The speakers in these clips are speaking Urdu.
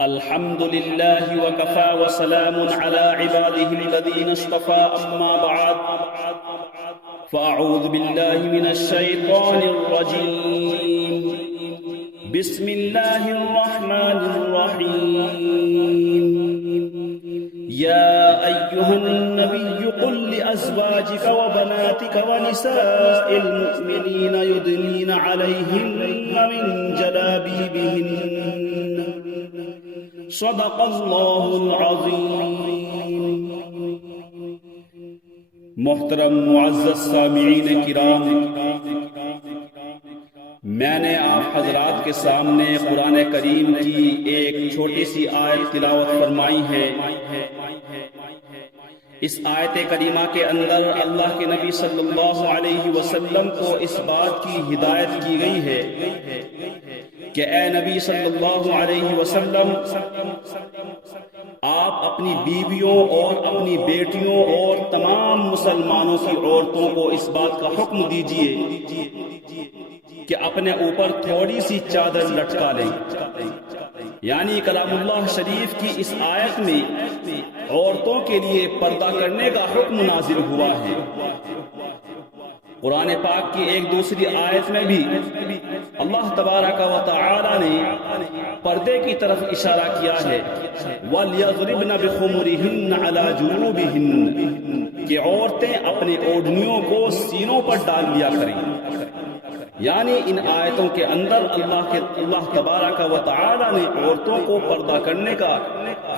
الحمد لله وكفى وسلام على عباده الذين اصطفى أما بعد فأعوذ بالله من الشيطان الرجيم بسم الله الرحمن الرحيم يا أيها النبي قل لأزواجك وبناتك ونساء المؤمنين يدنين عليهن من جلابيبهن صدق اللہ العظیم۔ محترم معزز سامعین کرام، میں نے آپ حضرات کے سامنے قرآن کریم کی ایک چھوٹی سی آیت تلاوت فرمائی ہے۔ اس آیت کریمہ کے اندر اللہ کے نبی صلی اللہ علیہ وسلم کو اس بات کی ہدایت کی گئی ہے کہ اے نبی صلی اللہ علیہ وسلم، آپ اپنی بیویوں اور اپنی بیٹیوں اور تمام مسلمانوں کی عورتوں کو اس بات کا حکم دیجئے کہ اپنے اوپر تھوڑی سی چادر لٹکا لیں۔ یعنی کلام اللہ شریف کی اس آیت میں عورتوں کے لیے پردہ کرنے کا حکم نازل ہوا ہے۔ قرآن پاک کی ایک دوسری آیت میں بھی اللہ تبارک و تعالی نے پردے کی طرف اشارہ کیا ہے، وَلْيَضْرِبْنَ بِخُمُرِهِنَّ عَلَى جُنُوبِهِنَّ، کہ عورتیں اپنے اوڑھنیوں کو سینوں پر ڈال لیا کریں۔ یعنی ان آیتوں کے اندر اللہ تبارک و تعالی نے عورتوں کو پردہ کرنے کا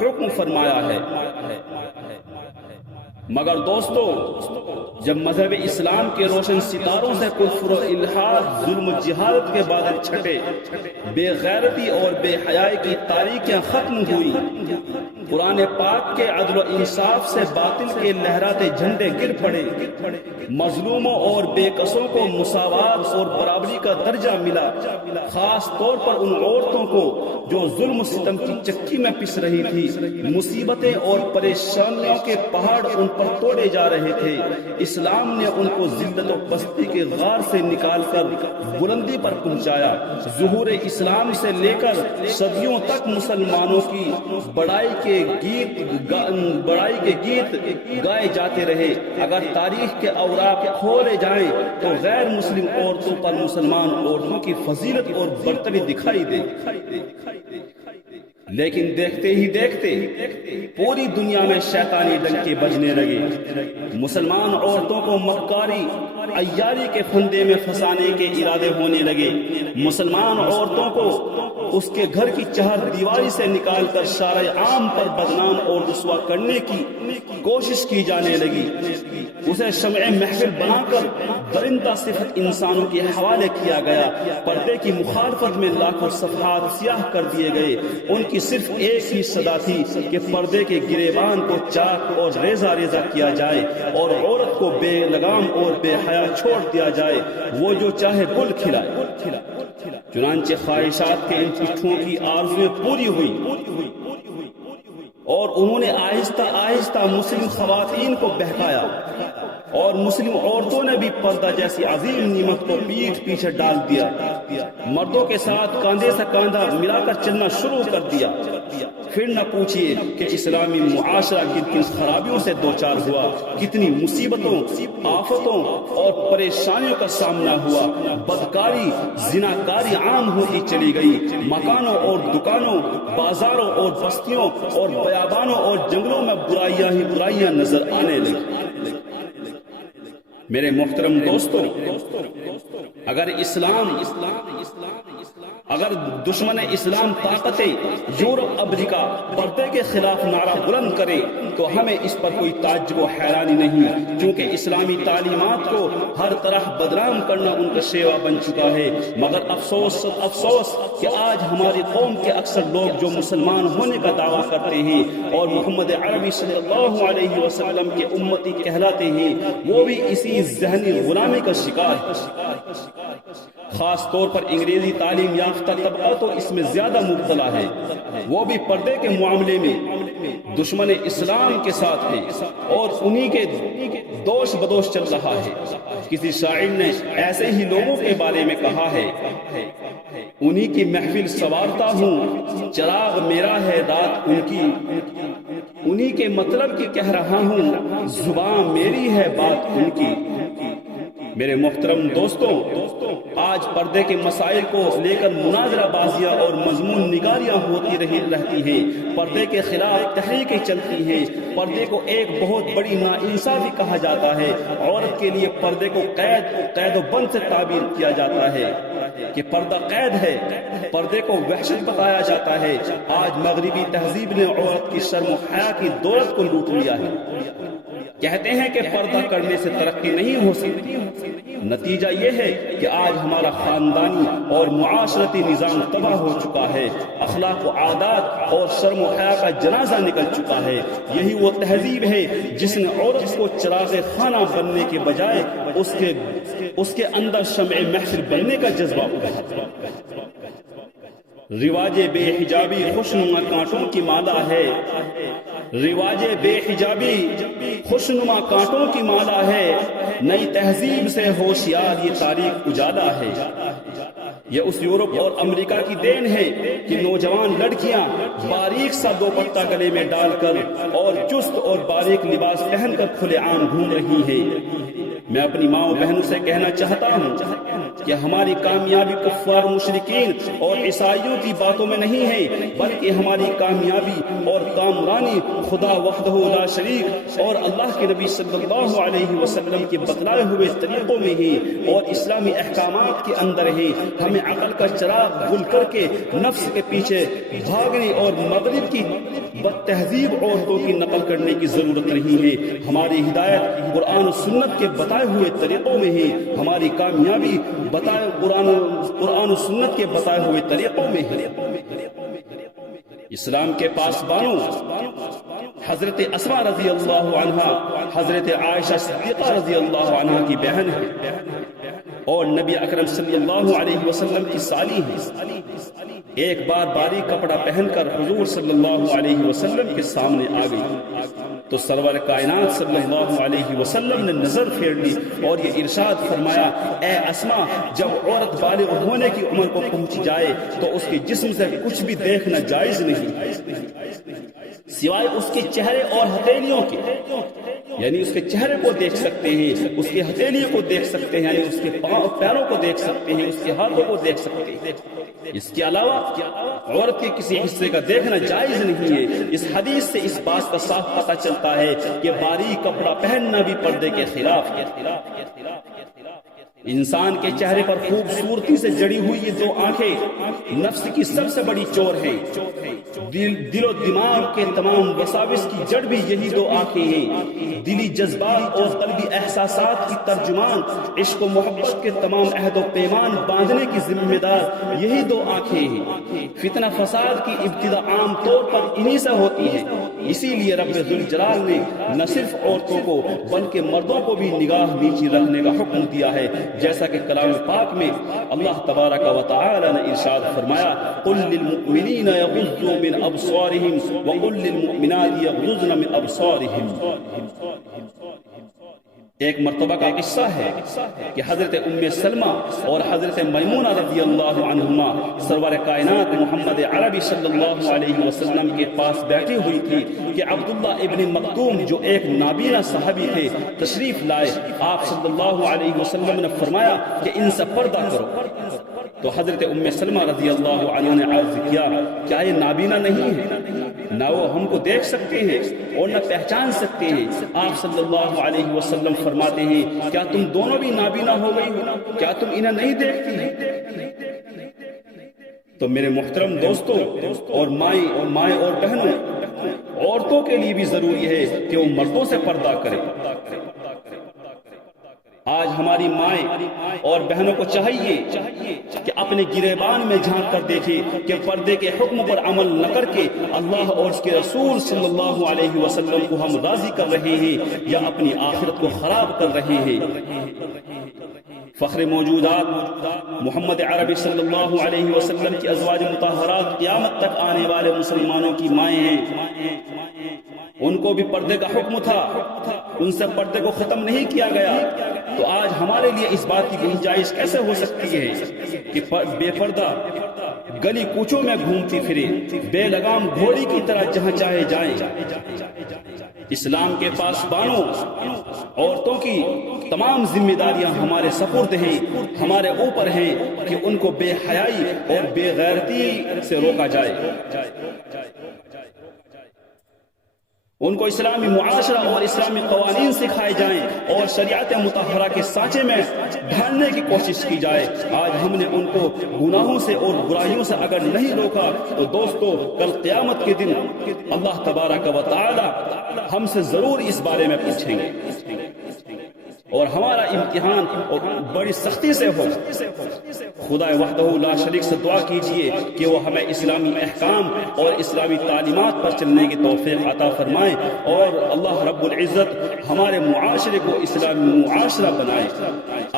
حکم فرمایا ہے۔ مگر دوستو، جب مذہب اسلام کے روشن ستاروں سے کفر و الحاد، ظلم و جہالت کے بادل چھٹے، بے غیرتی اور بے حیائی کی تاریکیاں ختم ہوئی، قرآن پاک کے عدل و انصاف سے باطل کے لہراتے جھنڈے گر پڑے، مظلوموں اور بے کسوں کو مساوات اور برابری کا درجہ ملا، خاص طور پر ان عورتوں کو جو ظلم و ستم کی چکی میں پس رہی تھی، مصیبتیں اور پریشانیوں کے پہاڑ ان پر توڑے جا رہے تھے، اسلام نے ان کو ذلت و پستی کے غار سے نکال کر بلندی پر پہنچایا۔ ظہور اسلام سے لے کر صدیوں تک مسلمانوں کی بڑائی کے گیت گائے جاتے رہے۔ اگر تاریخ کے اوراق کھولے جائیں تو غیر مسلم عورتوں پر مسلمان عورتوں کی فضیلت اور برتری دکھائی دے، لیکن دیکھتے ہی دیکھتے پوری دنیا میں شیطانی ڈنکے بجنے لگے۔ مسلمان عورتوں کو مکاری عیاری کے پھندے میں پھنسانے کے ارادے ہونے لگے۔ مسلمان عورتوں کو اس کے گھر کی چہر دیواری سے نکال کر شارع عام پر بدنام اور رسوا کرنے کی کوشش کی جانے لگی۔ اسے شمع محفل بنا کر درندہ صفت انسانوں کے حوالے کیا گیا۔ پردے کی مخالفت میں لاکھوں صفحات سیاہ کر دیے گئے۔ ان کی صرف ایک ہی صدا تھی کہ پردے کے گریبان کو چاک اور ریزہ ریزہ کیا جائے اور عورت کو بے لگام اور بے حیا چھوڑ دیا جائے، وہ جو چاہے گل کھلائے۔ چنانچہ خواہشات کے ان پٹھوں کی آرزویں پوری ہوئی اور انہوں نے آہستہ آہستہ مسلم خواتین کو بہکایا، اور مسلم عورتوں نے بھی پردہ جیسی عظیم نعمت کو پیٹھ پیچھے ڈال دیا، مردوں کے ساتھ کاندھے سے کاندھا ملا کر چلنا شروع کر دیا۔ پھر نہ پوچھئے کہ اسلامی معاشرہ کن کن خرابیوں سے دوچار ہوا، کتنی مصیبتوں، آفتوں اور پریشانیوں کا سامنا ہوا۔ بدکاری، زناکاری عام ہوتی چلی گئی، مکانوں اور دکانوں، بازاروں اور بستیوں اور بیابانوں اور جنگلوں میں برائیاں ہی برائیاں نظر آنے لگی۔ میرے محترم دوستو، اگر دشمن اسلام طاقتیں یورپ امریکہ پردے کے خلاف نعرہ بلند کرے تو ہمیں اس پر کوئی تعجب و حیرانی نہیں، کیونکہ اسلامی تعلیمات کو ہر طرح بدنام کرنا ان کا شیوا بن چکا ہے۔ مگر افسوس کہ آج ہماری قوم کے اکثر لوگ جو مسلمان ہونے کا دعویٰ کرتے ہیں اور محمد عربی صلی اللہ علیہ وسلم کے امتی کہلاتے ہیں، وہ بھی اسی ذہنی غلامی کا شکار ہے۔ خاص طور پر انگریزی تعلیم یافتہ طبقہ تو اس میں زیادہ مبتلا ہے، وہ بھی پردے کے معاملے میں دشمن اسلام کے ساتھ ہے اور انہی کے دوش بدوش چل رہا ہے۔ کسی شاعر نے ایسے ہی لوگوں کے بارے میں کہا ہے، انہی کی محفل سوارتا ہوں چراغ میرا ہے رات ان کی، انہی کے مطلب کی کہہ رہا ہوں، زبان میری ہے بات ان کی۔ میرے محترم دوستوں، آج پردے کے مسائل کو لے کر مناظرہ بازیاں اور مضمون نگاریاں ہوتی رہتی ہیں، پردے کے خلاف تحریکیں چلتی ہیں، پردے کو ایک بہت بڑی ناانصافی کہا جاتا ہے۔ عورت کے لیے پردے کو قید و بند سے تعبیر کیا جاتا ہے کہ پردہ قید ہے، پردے کو وحشت بتایا جاتا ہے۔ آج مغربی تہذیب نے عورت کی شرم و حیا کی دولت کو لوٹ لیا ہے۔ کہتے ہیں کہ پردہ کرنے سے ترقی نہیں ہو سکتی، نتیجہ یہ ہے کہ آج ہمارا خاندانی اور معاشرتی نظام تباہ ہو چکا ہے، اخلاق و عادات اور شرم و حیا کا جنازہ نکل چکا ہے۔ یہی وہ تہذیب ہے جس نے عورت کو چراغ خانہ بننے کے بجائے اس کے اندر شمع محفل بننے کا جذبہ اٹھایا۔ رواج بے حجابی خوشنما کانٹوں کی مالا ہے، رواج بے حجابی خوشنما کانٹوں کی مالا ہے، نئی تہذیب سے ہوشیار یہ تاریخ اجالا ہے۔ یہ اس یورپ اور امریکہ کی دین ہے کہ نوجوان لڑکیاں باریک سا دوپٹہ گلے میں ڈال کر اور چست اور باریک لباس پہن کر کھلے عام گھوم رہی ہیں۔ میں اپنی ماں و بہنوں سے کہنا چاہتا ہوں کہ ہماری کامیابی کفار مشرکین اور عیسائیوں کی باتوں میں نہیں ہے، بلکہ ہماری کامیابی اور کامرانی خدا وحدہ لا شریک اور اللہ کے نبی صلی اللہ علیہ وسلم کے بتلائے ہوئے طریقوں میں ہے اور اسلامی احکامات کے اندر ہے۔ ہمیں عقل کا چراغ گل کر کے نفس کے پیچھے بھاگنے اور مغرب کی بد تہذیب عورتوں کی نقل کرنے کی ضرورت نہیں ہے۔ ہماری ہدایت قرآن و سنت کے بتائے ہوئے طریقوں میں ہے، ہماری کامیابی قرآن و سنت کے بتائے ہوئے طریقوں میں ہے۔ اسلام کے پاسبانوں حضرت اسماء رضی اللہ عنہا حضرت عائشہ صدیقہ رضی اللہ عنہا کی بہن ہے اور نبی اکرم صلی اللہ علیہ وسلم کی سالی ہے۔ ایک بار باریک کپڑا پہن کر حضور صلی اللہ علیہ وسلم کے سامنے آ گئی تو سرور کائنات صلی اللہ علیہ وسلم نے نظر پھیر لی اور یہ ارشاد فرمایا، اے اسماء، جب عورت بالغ ہونے کی عمر کو پہنچ جائے تو اس کے جسم سے کچھ بھی دیکھنا جائز نہیں سوائے اس کے چہرے اور ہتھیلیوں کے، یعنی اس کے چہرے کو دیکھ سکتے ہیں، اس کے ہتھیلیوں کو دیکھ سکتے ہیں، یعنی اس کے پیروں کو دیکھ سکتے ہیں، اس کے ہاتھوں کو دیکھ سکتے ہیں۔ اس کے علاوہ عورت کے کسی حصے کا دیکھنا جائز نہیں ہے۔ اس حدیث سے اس بات کا صاف پتہ چلتا ہے کہ باریک کپڑا پہننا بھی پردے کے خلاف ہے۔ انسان کے چہرے پر خوبصورتی سے جڑی ہوئی یہ دو آنکھیں نفس کی سب سے بڑی چور ہیں۔ دل و دماغ کے تمام وساوس کی جڑ بھی یہی دو آنکھیں ہیں۔ دلی جذبات اور قلبی احساسات کی ترجمان، عشق و محبت کے تمام عہد و پیمان باندھنے کی ذمہ دار یہی دو آنکھیں ہیں۔ فتنہ فساد کی ابتدا عام طور پر انہی سے ہوتی ہے۔ اسی لیے رب ذوالجلال نے نہ صرف عورتوں کو بلکہ مردوں کو بھی نگاہ نیچی رکھنے کا حکم دیا ہے، جیسا کہ کلام پاک میں اللہ تبارک و تعالی نے ارشاد فرمایا، قل للمؤمنین یغضوا من ابصارهم وقل للمؤمنات یغضضن من ابصارهن۔ ایک مرتبہ کا قصہ ہے کہ حضرت ام سلمہ اور حضرت میمونہ رضی اللہ عنہما سرور کائنات محمد عربی صلی اللہ علیہ وسلم کے پاس بیٹھی ہوئی تھی کہ عبداللہ ابن مکتوم جو ایک نابینا صحابی تھے تشریف لائے۔ آپ صلی اللہ علیہ وسلم نے فرمایا کہ ان سے پردہ کرو، تو حضرت ام سلمہ رضی اللہ عنہ نے عرض کیا، کیا یہ نابینا نہیں ہے؟ نہ وہ ہم کو دیکھ سکتے ہیں اور نہ پہچان سکتے ہیں۔ آپ صلی اللہ علیہ وسلم فرماتے ہیں، کیا تم دونوں بھی نابینا ہو گئی ہو؟ کیا تم انہیں نہیں دیکھتی؟ تو میرے محترم دوستوں اور مائیں اور بہنوں، عورتوں کے لیے بھی ضروری ہے کہ وہ مردوں سے پردہ کریں۔ آج ہماری مائیں اور بہنوں کو چاہیے کہ اپنے گریبان میں جھانک کر دیکھیں کہ پردے کے حکم پر عمل نہ کر کے اللہ اور اس کے رسول صلی اللہ علیہ وسلم کو ہم راضی کر رہے ہیں یا اپنی آخرت کو خراب کر رہے ہیں۔ فخر موجودات محمد عربی صلی اللہ علیہ وسلم کی ازواج مطہرات قیامت تک آنے والے مسلمانوں کی مائیں ہیں۔ ان کو بھی پردے کا حکم تھا، ان سے پردے کو ختم نہیں کیا گیا۔ تو آج ہمارے لیے اس بات کی گنجائش کیسے ہو سکتی ہے کہ بے پردہ گلی کوچوں میں گھومتی پھرے، بے لگام گھوڑی کی طرح جہاں چاہے جائیں۔ اسلام کے پاسبانوں، عورتوں کی تمام ذمہ داریاں ہمارے سپرد ہیں، ہمارے اوپر ہیں کہ ان کو بے حیائی اور بے غیرتی سے روکا جائے، ان کو اسلامی معاشرہ اور اسلامی قوانین سکھائے جائیں اور شریعت مطہرہ کے سانچے میں ڈھالنے کی کوشش کی جائے۔ آج ہم نے ان کو گناہوں سے اور برائیوں سے اگر نہیں روکا تو دوستو، کل قیامت کے دن اللہ تبارک و تعالی ہم سے ضرور اس بارے میں پوچھیں گے، اور ہمارا امتحان اور بڑی سختی سے ہو۔ خدا وحدہ لا شریک سے دعا کیجئے کہ وہ ہمیں اسلامی احکام اور اسلامی تعلیمات پر چلنے کی توفیق عطا فرمائے، اور اللہ رب العزت ہمارے معاشرے کو اسلامی معاشرہ بنائے۔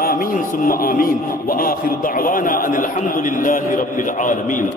آمین ثم آمین، وآخر دعوانا ان الحمد للہ رب العالمین۔